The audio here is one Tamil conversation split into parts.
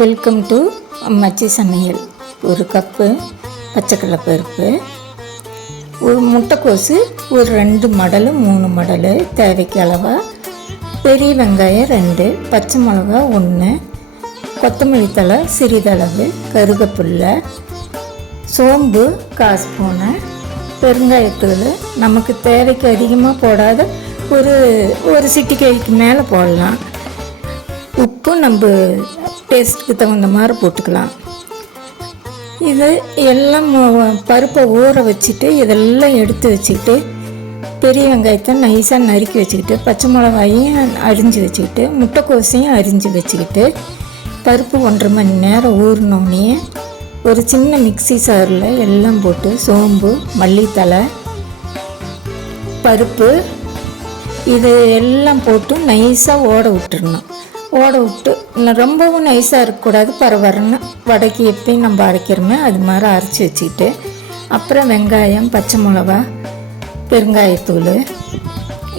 வெல்கம் டு அம்மாச்சி சமையல். ஒரு கப்பு பச்சைக்கடலை பருப்பு, ஒரு முட்டைக்கோசு, ஒரு 2 மடல் 3 மடல் தேவைக்கு அளவாக, பெரிய வெங்காயம் 2, பச்சை மிளகா 1, கொத்தமல்லி தழை சிறிதளவு, கருவேப்பில்லை, சோம்பு 1/4 ஸ்பூனு, பெருங்காயத்தூள் நமக்கு தேவைக்கு அதிகமாக போடாத ஒரு சிட்டிக்கைக்கு மேலே போடலாம். உப்பு நம்ம டேஸ்ட்டுக்கு தகுந்த மாதிரி போட்டுக்கலாம். இது எல்லாம் பருப்பை ஊற வச்சுட்டு இதெல்லாம் எடுத்து வச்சுக்கிட்டு, பெரிய வெங்காயத்தை நைஸாக நறுக்கி வச்சுக்கிட்டு, பச்சை மிளகாயும் அரிஞ்சு வச்சுக்கிட்டு, முட்டைக்கோசையும் அரிஞ்சு வச்சுக்கிட்டு, பருப்பு 1.5 மணி நேரம் ஊறினோடனே ஒரு சின்ன மிக்ஸி சாரில் எல்லாம் போட்டு சோம்பு, மல்லித்தழை, பருப்பு இது எல்லாம் போட்டு நைஸாக ஓட விட்டுடணும். ஓட விட்டு ரொம்பவும் நைஸாக இருக்கக்கூடாது, பரவரன்னு வடைக்கு எப்பயும் நம்ம அரைக்கிறோமே அது மாதிரி அரைச்சி வச்சுக்கிட்டு, அப்புறம் வெங்காயம், பச்சை மிளகா, பெருங்காயத்தூள்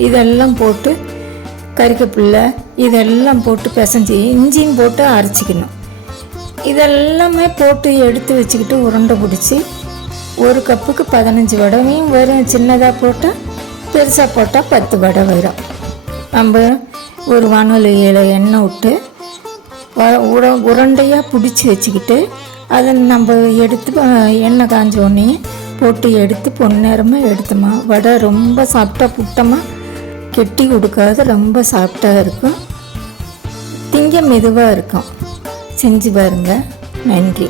இதெல்லாம் போட்டு, கறிவேப்பில்லை இதெல்லாம் போட்டு பிசைஞ்சி இஞ்சியும் போட்டு அரைச்சிக்கணும். இதெல்லாமே போட்டு எடுத்து வச்சுக்கிட்டு உருண்டை பிடிச்சி, ஒரு கப்புக்கு 15 வடையும் வரும். சின்னதாக போட்டால், பெருசாக போட்டால் 10 வடை வரும். நம்ம ஒரு வானொலியில் எண்ணெய் விட்டு உருண்டையாக பிடிச்சி வச்சுக்கிட்டு, அதை நம்ம எடுத்து எண்ணெய் காஞ்சோடனே போட்டு எடுத்து பொன்னேரமாக எடுத்தோமா, வடை ரொம்ப சாப்பிட்டா புட்டமாக கெட்டி கொடுக்காது, ரொம்ப சாஃப்டாக இருக்கும், திங்க மெதுவாக இருக்கும். செஞ்சு பாருங்கள். நன்றி.